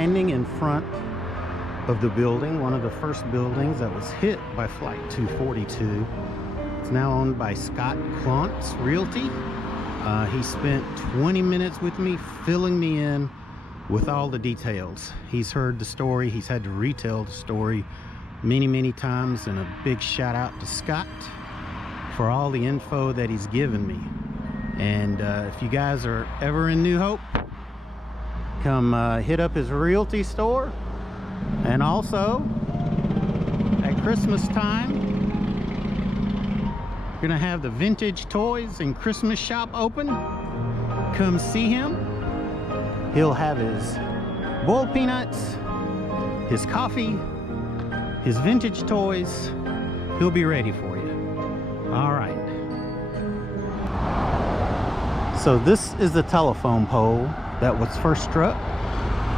standing in front of the building, one of the first buildings that was hit by Flight 242. It's now owned by Scott Klontz Realty. He spent 20 minutes with me, filling me in with all the details. He's heard the story. He's had to retell the story many times, and a big shout out to Scott for all the info that he's given me. And if you guys are ever in New Hope, come hit up his realty store. And also at Christmas time, we're gonna have the vintage toys and Christmas shop open. Come see him. He'll have his boiled peanuts, his coffee, his vintage toys. He'll be ready for you. All right. So this is the telephone pole that was first struck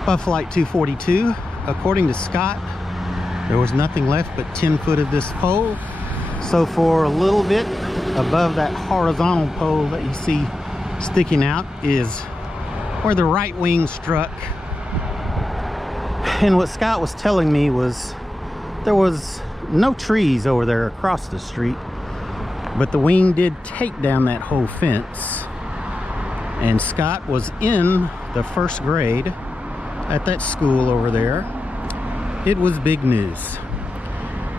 by Flight 242. According to Scott, there was nothing left but 10 foot of this pole. So for a little bit above that horizontal pole that you see sticking out is where the right wing struck. And what Scott was telling me was there was no trees over there across the street, but the wing did take down that whole fence. And Scott was in the first grade at that school over there. It was big news.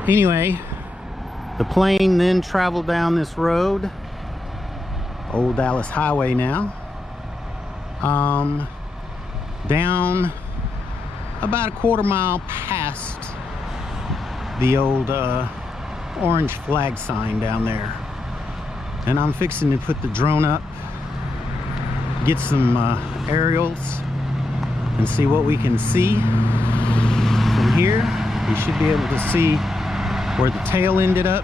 Anyway, the plane then traveled down this road, Old Dallas Highway now, down about a quarter mile past the old orange flag sign down there. And I'm fixing to put the drone up, get some aerials, and see what we can see from here. You should be able to see where the tail ended up.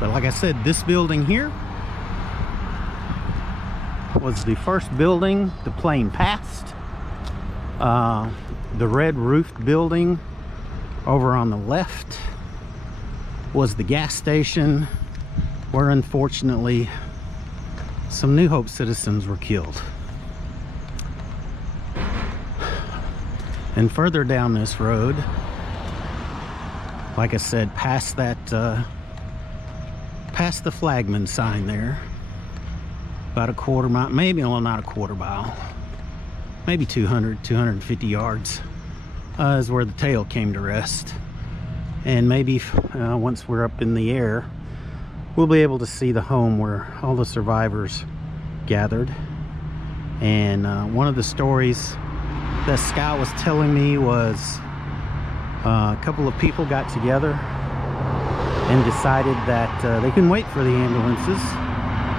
But like I said, this building here was the first building the plane passed. The red roofed building over on the left was the gas station where unfortunately some New Hope citizens were killed. And further down this road, like I said, past that past the flagman sign there, about a quarter mile, maybe, well, not a quarter mile, maybe 250 yards, is where the tail came to rest. And maybe once we're up in the air, we'll be able to see the home where all the survivors gathered. And one of the stories that Scott was telling me was a couple of people got together and decided that they couldn't wait for the ambulances.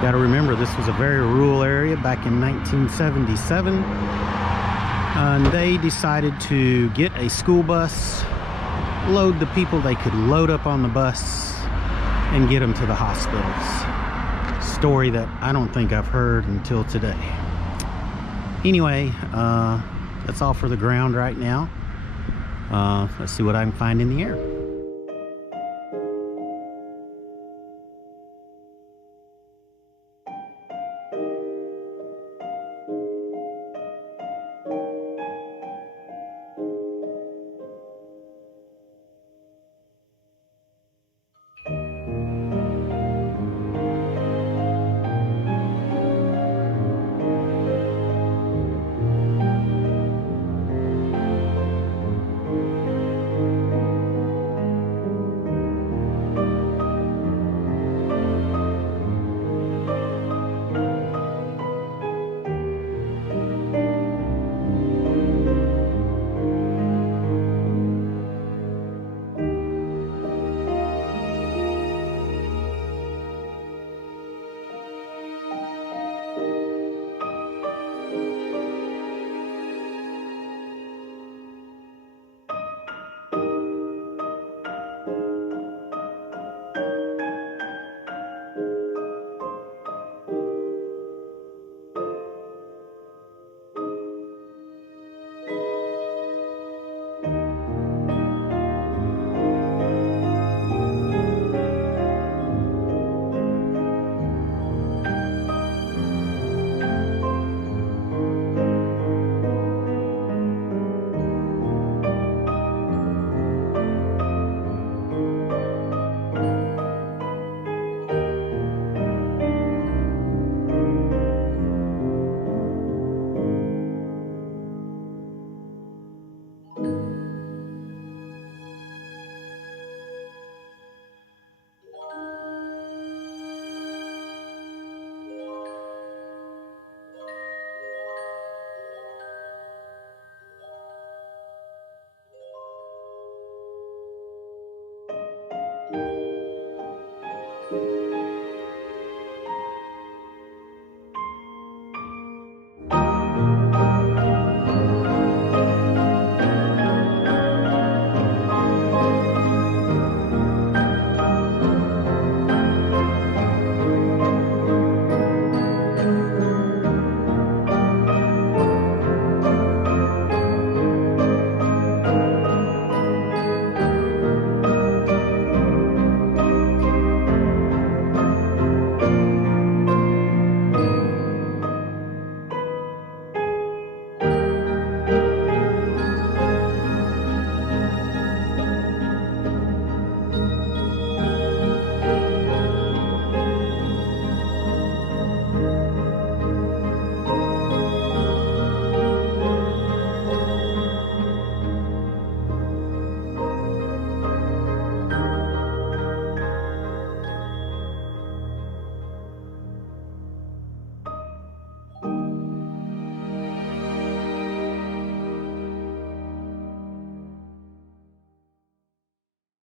Got to remember, this was a very rural area back in 1977. And they decided to get a school bus, load the people they could load up on the bus, and get them to the hospitals. Story that I don't think I've heard until today. Anyway, that's all for the ground right now. Let's see what I can find in the air.